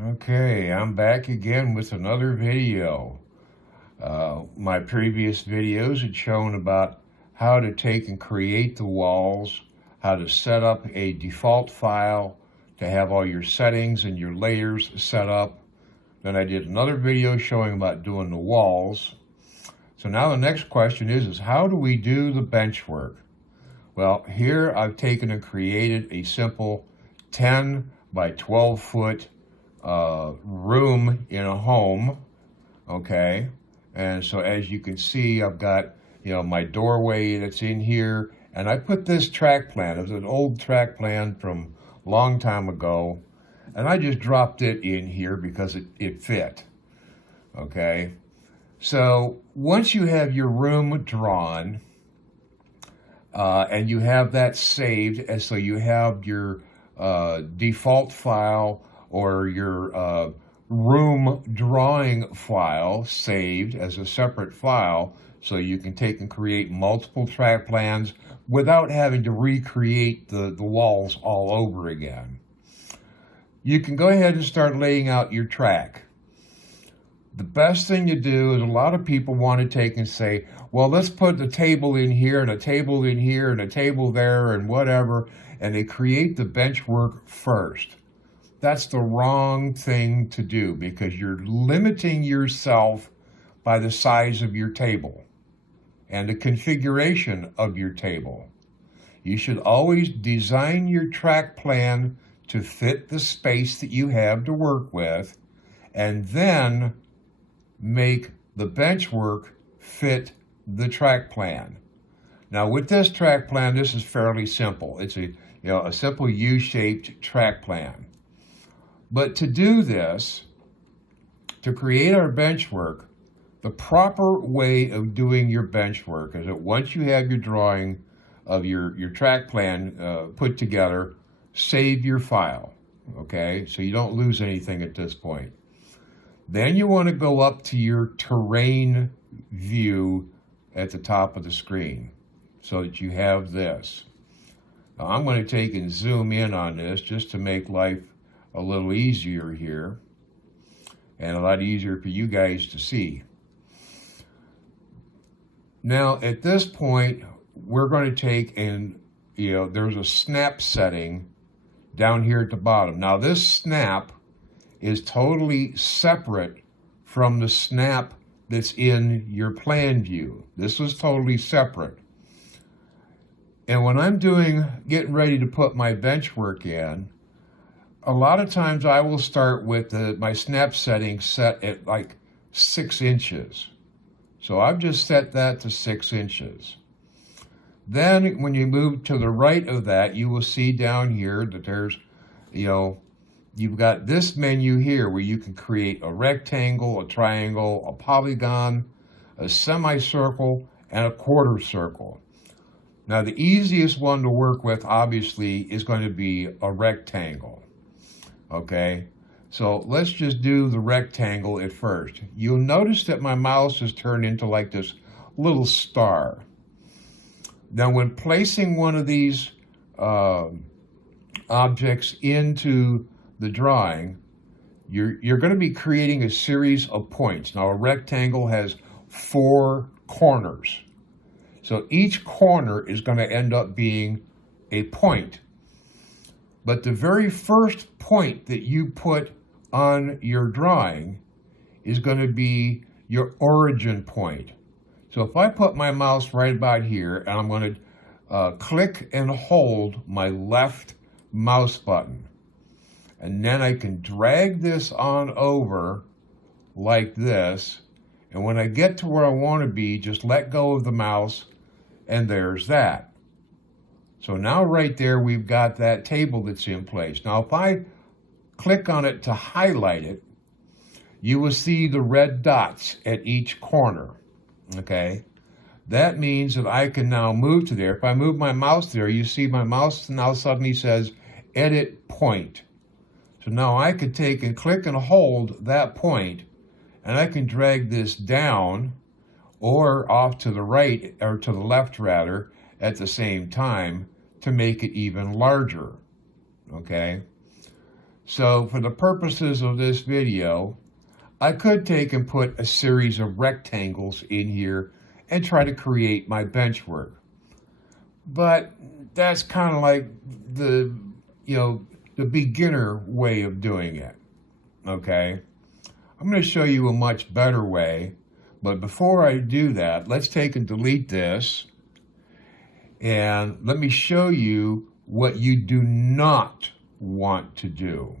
Okay, I'm back again with another video. My previous videos had shown about how to take and create the walls, how to set up a default file to have all your settings and your layers set up. Then I did another video showing about doing the walls. So now the next question is how do we do the bench work? Well, here I've taken and created a simple 10 by 12 foot room in a home, okay? And so as you can see, I've got, my doorway that's in here, and I put this track plan. It was an old track plan from a long time ago, and I just dropped it in here because it fit, okay? So once you have your room drawn, and you have that saved, and so you have your default file or your room drawing file saved as a separate file, so you can take and create multiple track plans without having to recreate the walls all over again. You can go ahead and start laying out your track. The best thing to do is a lot of people want to take and say, well, let's put a table in here and a table in here and a table there and whatever, and they create the bench work first. That's the wrong thing to do because you're limiting yourself by the size of your table and the configuration of your table. You should always design your track plan to fit the space that you have to work with, and then make the bench work fit the track plan. Now with this track plan, this is fairly simple. It's a simple U-shaped track plan. But to do this, to create our bench work, the proper way of doing your bench work is that once you have your drawing of your track plan put together, save your file, okay? So you don't lose anything at this point. Then you want to go up to your terrain view at the top of the screen so that you have this. Now I'm going to take and zoom in on this just to make life a little easier here and a lot easier for you guys to see. Now at this point, we're going to take and, there's a snap setting down here at the bottom. Now this snap is totally separate from the snap that's in your plan view. This was totally separate. And when I'm getting ready to put my bench work in, a lot of times I will start with my snap setting set at like 6 inches. So I've just set that to 6 inches. Then when you move to the right of that, you will see down here that there's, you've got this menu here where you can create a rectangle, a triangle, a polygon, a semicircle, and a quarter circle. Now the easiest one to work with obviously is going to be a rectangle. Okay, so let's just do the rectangle at first. You'll notice that my mouse is turned into like this little star. Now when placing one of these objects into the drawing, you're going to be creating a series of points. Now a rectangle has 4 corners. So each corner is going to end up being a point. But the very first point that you put on your drawing is going to be your origin point. So if I put my mouse right about here and I'm going to click and hold my left mouse button, and then I can drag this on over like this, and when I get to where I want to be, just let go of the mouse, and there's that. So now right there, we've got that table that's in place. Now, if I click on it to highlight it, you will see the red dots at each corner, okay? That means that I can now move to there. If I move my mouse there, you see my mouse now suddenly says edit point. So now I could take and click and hold that point, and I can drag this down or off to the right, or to the left rather, at the same time to make it even larger, okay? So for the purposes of this video, I could take and put a series of rectangles in here and try to create my benchwork. But that's kind of like the, the beginner way of doing it, okay? I'm going to show you a much better way, but before I do that, let's take and delete this, and let me show you what you do not want to do.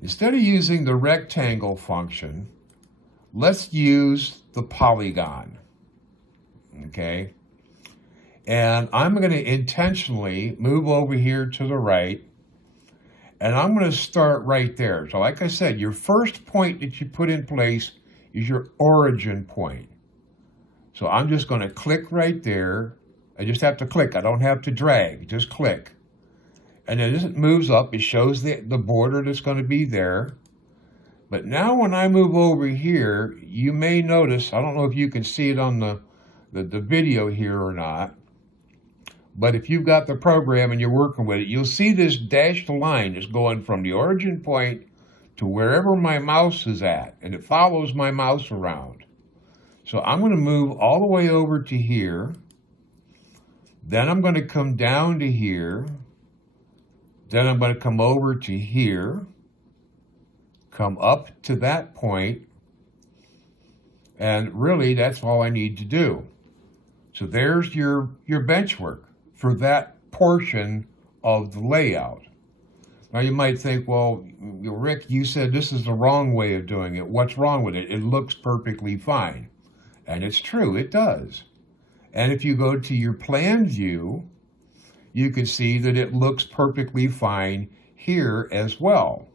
Instead of using the rectangle function, let's use the polygon, okay? And I'm going to intentionally move over here to the right, and I'm going to start right there. So like I said, your first point that you put in place is your origin point. So I'm just going to click right there. I just have to click. I don't have to drag, just click. And then as it moves up, it shows the border that's going to be there. But now when I move over here, you may notice, I don't know if you can see it on the video here or not, but if you've got the program and you're working with it, you'll see this dashed line is going from the origin point to wherever my mouse is at, and it follows my mouse around. So I'm going to move all the way over to here. Then I'm going to come down to here. Then I'm going to come over to here, come up to that point, and really that's all I need to do. So there's your benchwork for that portion of the layout. Now you might think, well, Rick, you said this is the wrong way of doing it. What's wrong with it? It looks perfectly fine. And it's true, it does. And if you go to your plan view, you can see that it looks perfectly fine here as well.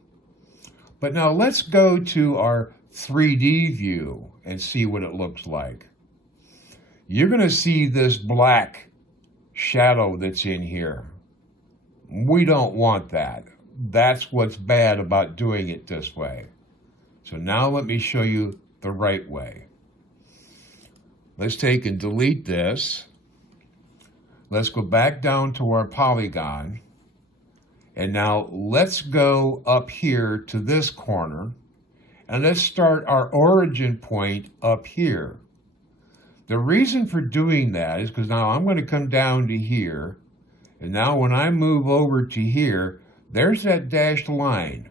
But now let's go to our 3D view and see what it looks like. You're going to see this black shadow that's in here. We don't want that. That's what's bad about doing it this way. So now let me show you the right way. Let's take and delete this. Let's go back down to our polygon. And now let's go up here to this corner. And let's start our origin point up here. The reason for doing that is because now I'm going to come down to here. And now when I move over to here, there's that dashed line.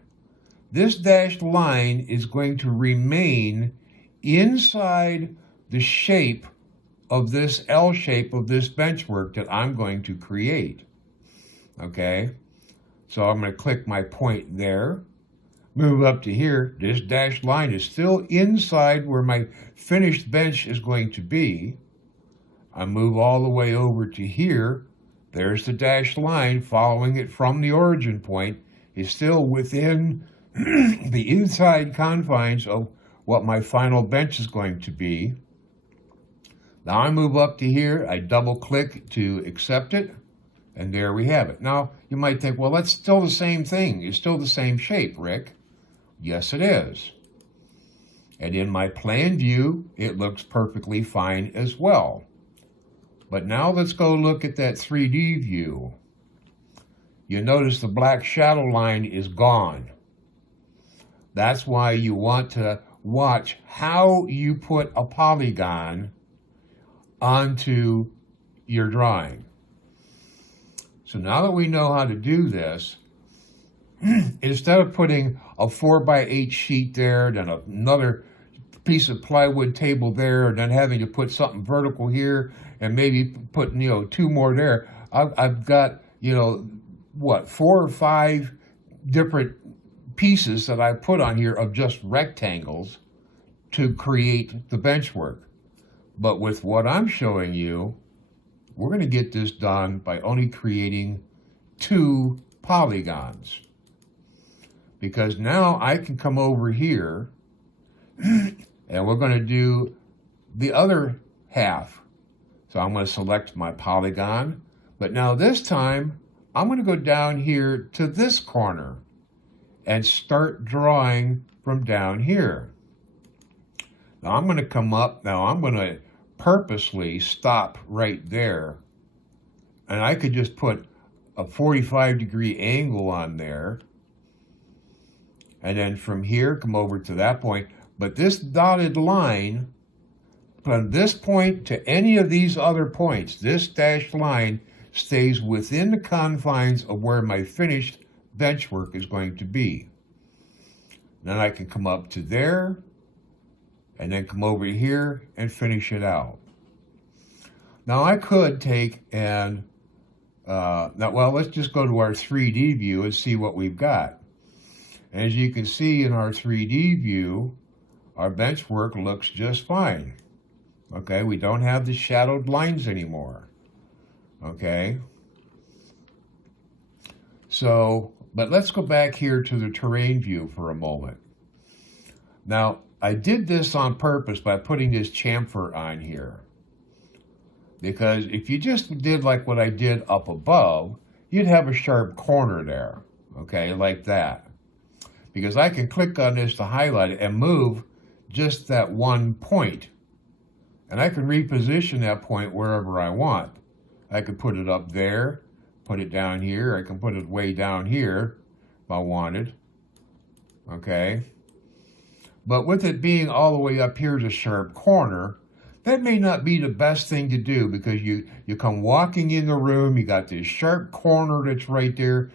This dashed line is going to remain inside the shape of this L shape of this benchwork that I'm going to create. Okay? So I'm going to click my point there, move up to here. This dashed line is still inside where my finished bench is going to be. I move all the way over to here. There's the dashed line following it from the origin point. Is still within the inside confines of what my final bench is going to be. Now I move up to here, I double click to accept it, and there we have it. Now you might think, well, that's still the same thing. It's still the same shape, Rick. Yes, it is. And in my plan view, it looks perfectly fine as well. But now let's go look at that 3D view. You notice the black shadow line is gone. That's why you want to watch how you put a polygon onto your drawing. So now that we know how to do this, instead of putting a 4x8 sheet there, then another piece of plywood table there, and then having to put something vertical here, and maybe put, two more there, I've got, 4 or 5 different pieces that I put on here of just rectangles to create the benchwork. But with what I'm showing you, we're going to get this done by only creating 2 polygons. Because now I can come over here and we're going to do the other half. So I'm going to select my polygon, but now this time I'm going to go down here to this corner and start drawing from down here. Now I'm going to come up, now I'm going to purposely stop right there, and I could just put a 45-degree angle on there, And then from here, come over to that point. But this dotted line, from this point to any of these other points, this dashed line stays within the confines of where my finished bench work is going to be. Then I can come up to there, and then come over here and finish it out. Now I could take and, let's just go to our 3D view and see what we've got. And as you can see in our 3D view, our bench work looks just fine. Okay, we don't have the shadowed lines anymore. Okay. So, but let's go back here to the terrain view for a moment. Now, I did this on purpose by putting this chamfer on here. Because if you just did like what I did up above, you'd have a sharp corner there, okay, like that. Because I can click on this to highlight it and move just that one point. And I can reposition that point wherever I want. I could put it up there, put it down here, I can put it way down here if I wanted, okay. But with it being all the way up here as a sharp corner, that may not be the best thing to do because you come walking in the room, you got this sharp corner that's right there,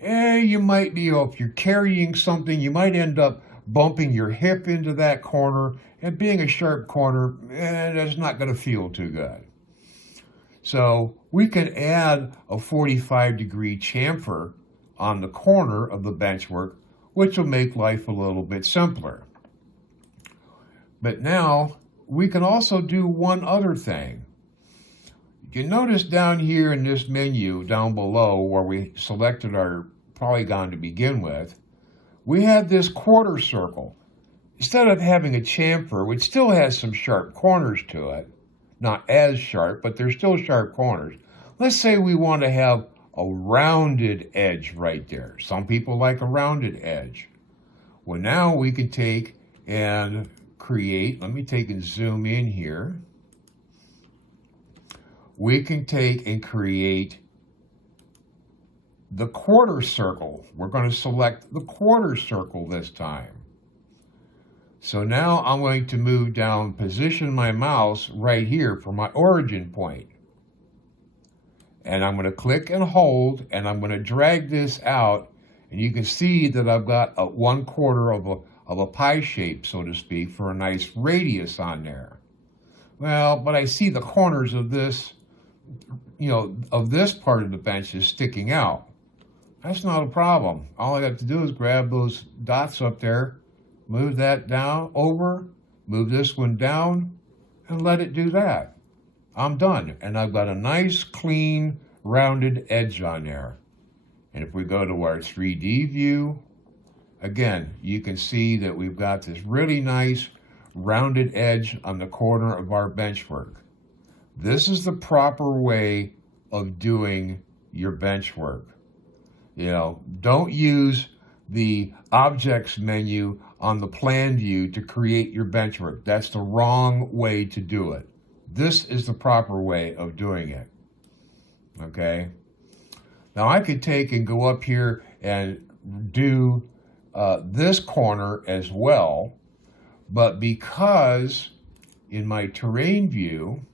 and you might be, if you're carrying something, you might end up bumping your hip into that corner, and being a sharp corner, that's not going to feel too good. So we can add a 45-degree chamfer on the corner of the benchwork, which will make life a little bit simpler. But now, we can also do one other thing. You notice down here in this menu down below where we selected our polygon to begin with, we have this quarter circle. Instead of having a chamfer, which still has some sharp corners to it, not as sharp, but there's still sharp corners. Let's say we want to have a rounded edge right there. Some people like a rounded edge. Well, now we can take and create, let me take and zoom in here. We can take and create the quarter circle. We're going to select the quarter circle this time. So now I'm going to move down, position my mouse right here for my origin point. And I'm going to click and hold, and I'm going to drag this out, and you can see that I've got a 1/4 of a pie shape, so to speak, for a nice radius on there. Well, but I see the corners of this, of this part of the bench is sticking out. That's not a problem. All I have to do is grab those dots up there, move that down, over, move this one down, and let it do that. I'm done, and I've got a nice, clean, rounded edge on there. And if we go to our 3D view, again, you can see that we've got this really nice rounded edge on the corner of our bench work. This is the proper way of doing your bench work. Don't use the objects menu on the plan view to create your bench work. That's the wrong way to do it. This is the proper way of doing it. Okay? Now I could take and go up here and do this corner as well, but because in my terrain view,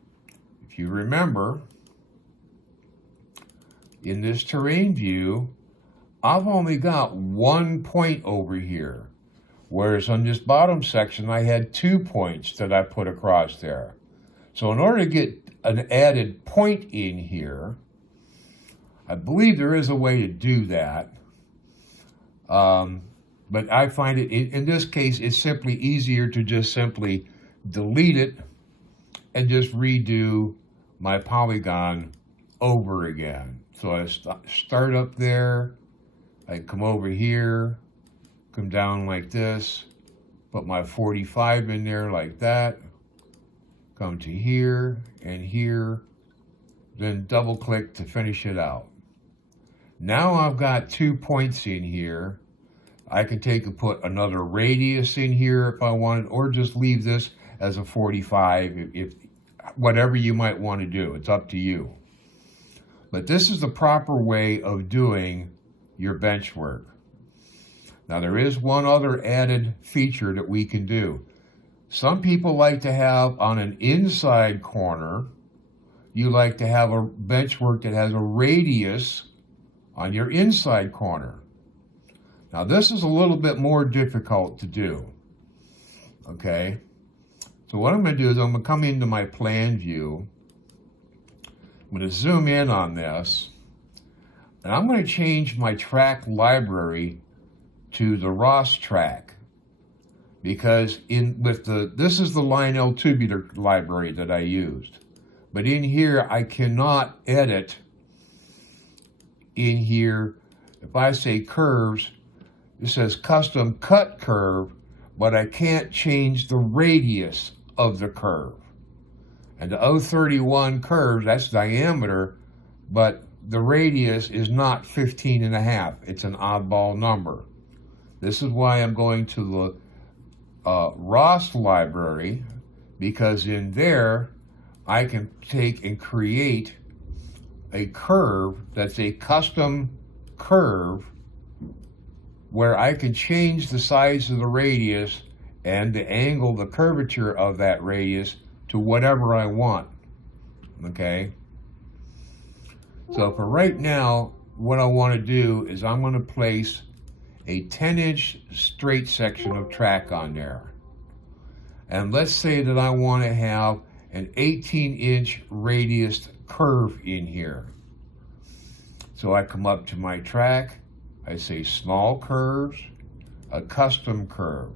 if you remember, in this terrain view, I've only got one point over here, whereas on this bottom section, I had 2 points that I put across there. So in order to get an added point in here, I believe there is a way to do that. But I find it, in this case, it's simply easier to just simply delete it and just redo my polygon over again. So I start up there, I come over here, come down like this, put my 45 in there like that, come to here and here, then double click to finish it out. Now I've got 2 points in here. I can take and put another radius in here if I wanted, or just leave this as a 45, if whatever you might want to do. It's up to you. But this is the proper way of doing your bench work. Now there is one other added feature that we can do. Some people like to have on an inside corner, you like to have a benchwork that has a radius on your inside corner. Now this is a little bit more difficult to do, okay? So what I'm going to do is I'm going to come into my plan view. I'm going to zoom in on this, and I'm going to change my track library to the RRtrack, because this is the Lionel tubular library that I used. But in here, I cannot edit in here. If I say curves, it says custom cut curve, but I can't change the radius of the curve. And the 031 curves, that's diameter, but the radius is not 15.5. It's an oddball number. This is why I'm going to the Ross library, because in there, I can take and create a curve that's a custom curve where I can change the size of the radius and the angle, the curvature of that radius to whatever I want, okay? So for right now, what I want to do is I'm going to place a 10-inch straight section of track on there. And let's say that I want to have an 18-inch radius curve in here. So I come up to my track, I say small curves, a custom curve.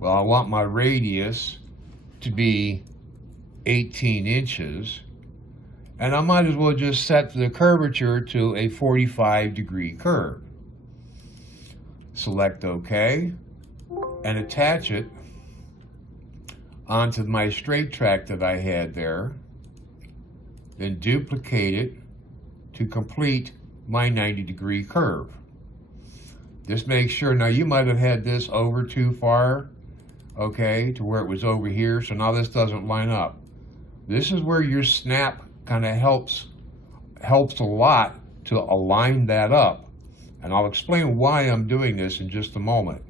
Well, I want my radius to be 18 inches, and I might as well just set the curvature to a 45-degree curve. Select OK, and attach it onto my straight track that I had there, then duplicate it to complete my 90-degree curve. Just make sure, now you might have had this over too far, okay, to where it was over here, so now this doesn't line up. This is where your snap kind of helps a lot to align that up. And I'll explain why I'm doing this in just a moment.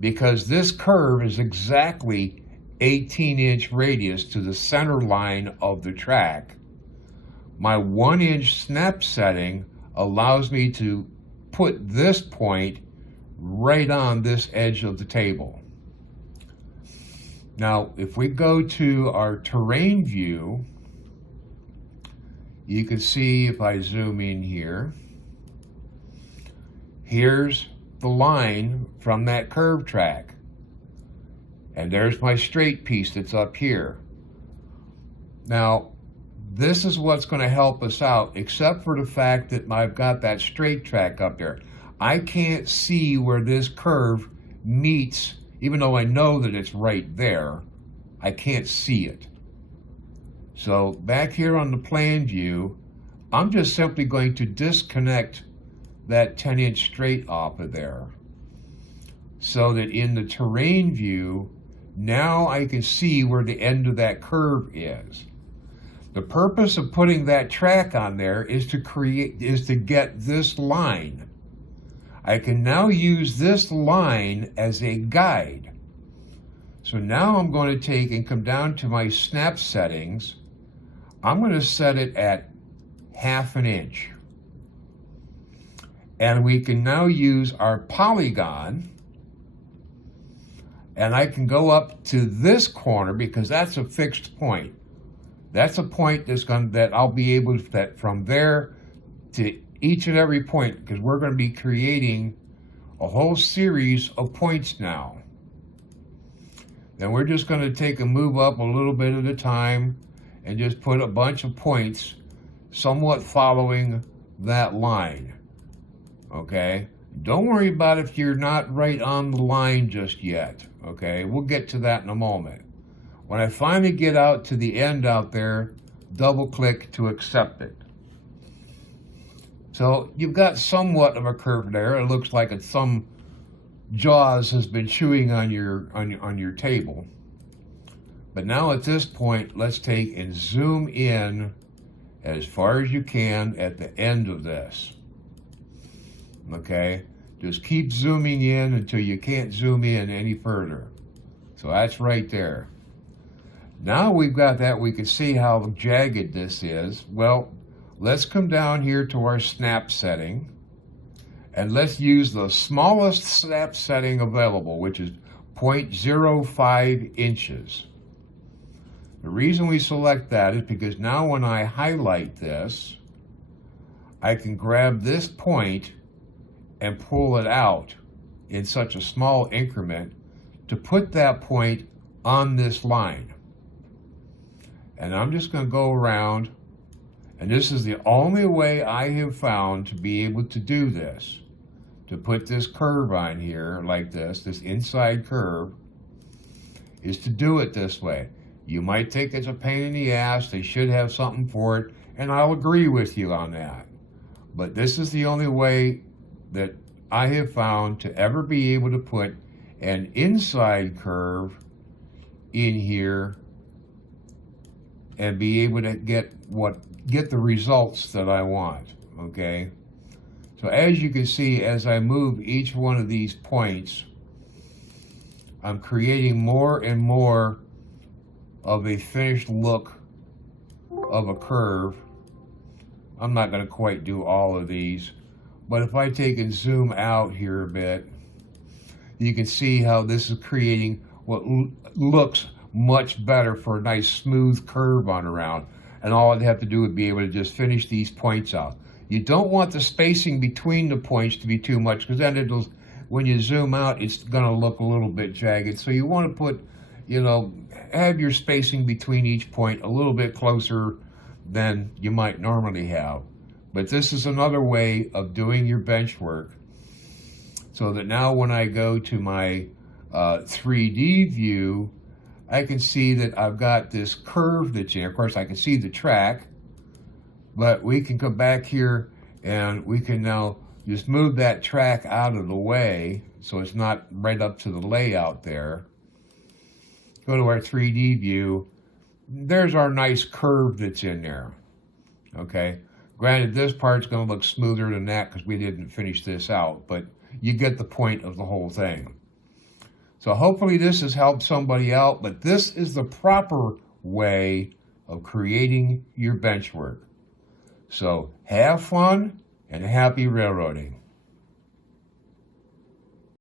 Because this curve is exactly 18-inch radius to the center line of the track. My 1-inch snap setting allows me to put this point right on this edge of the table. Now, if we go to our terrain view, you can see if I zoom in here, here's the line from that curve track. And there's my straight piece that's up here. Now, this is what's going to help us out, except for the fact that I've got that straight track up there. I can't see where this curve meets, even though I know that it's right there, I can't see it. So back here on the plan view, I'm just simply going to disconnect that 10-inch straight off of there, so that in the terrain view, now I can see where the end of that curve is. The purpose of putting that track on there is to get this line. I can now use this line as a guide. So now I'm going to take and come down to my snap settings. I'm going to set it at 1/2 inch. And we can now use our polygon, and I can go up to this corner because that's a fixed point. That's a point that I'll be able to set from there to each and every point, because we're going to be creating a whole series of points now. Then we're just going to take and move up a little bit at a time and just put a bunch of points somewhat following that line. Okay? Don't worry about if you're not right on the line just yet. Okay? We'll get to that in a moment. When I finally get out to the end out there, double click to accept it. So you've got somewhat of a curve there. It looks like it's some jaws has been chewing on your table. But now at this point, let's take and zoom in as far as you can at the end of this. Okay? Just keep zooming in until you can't zoom in any further. So that's right there. Now we've got that, we can see how jagged this is. Well, let's come down here to our snap setting, and let's use the smallest snap setting available, which is 0.05 inches. The reason we select that is because now when I highlight this, I can grab this point and pull it out in such a small increment to put that point on this line. And I'm just going to go around, and this is the only way I have found to be able to do this, to put this curve on here like this inside curve, is to do it this way. You might think it's a pain in the ass, they should have something for it, and I'll agree with you on that. But this is the only way that I have found to ever be able to put an inside curve in here and be able to get the results that I want, okay? So as you can see, as I move each one of these points, I'm creating more and more of a finished look of a curve. I'm not going to quite do all of these, but if I take and zoom out here a bit, you can see how this is creating what looks much better for a nice smooth curve on around. And all I'd have to do would be able to just finish these points out. You don't want the spacing between the points to be too much, because then it'll, when you zoom out, it's going to look a little bit jagged. So you want to put, have your spacing between each point a little bit closer than you might normally have. But this is another way of doing your bench work, so that now when I go to my 3D view, I can see that I've got this curve that's in. Of course, I can see the track, but we can come back here and we can now just move that track out of the way so it's not right up to the layout there. Go to our 3D view. There's our nice curve that's in there, okay? Granted, this part's going to look smoother than that because we didn't finish this out, but you get the point of the whole thing. So hopefully this has helped somebody out, but this is the proper way of creating your bench work. So have fun and happy railroading.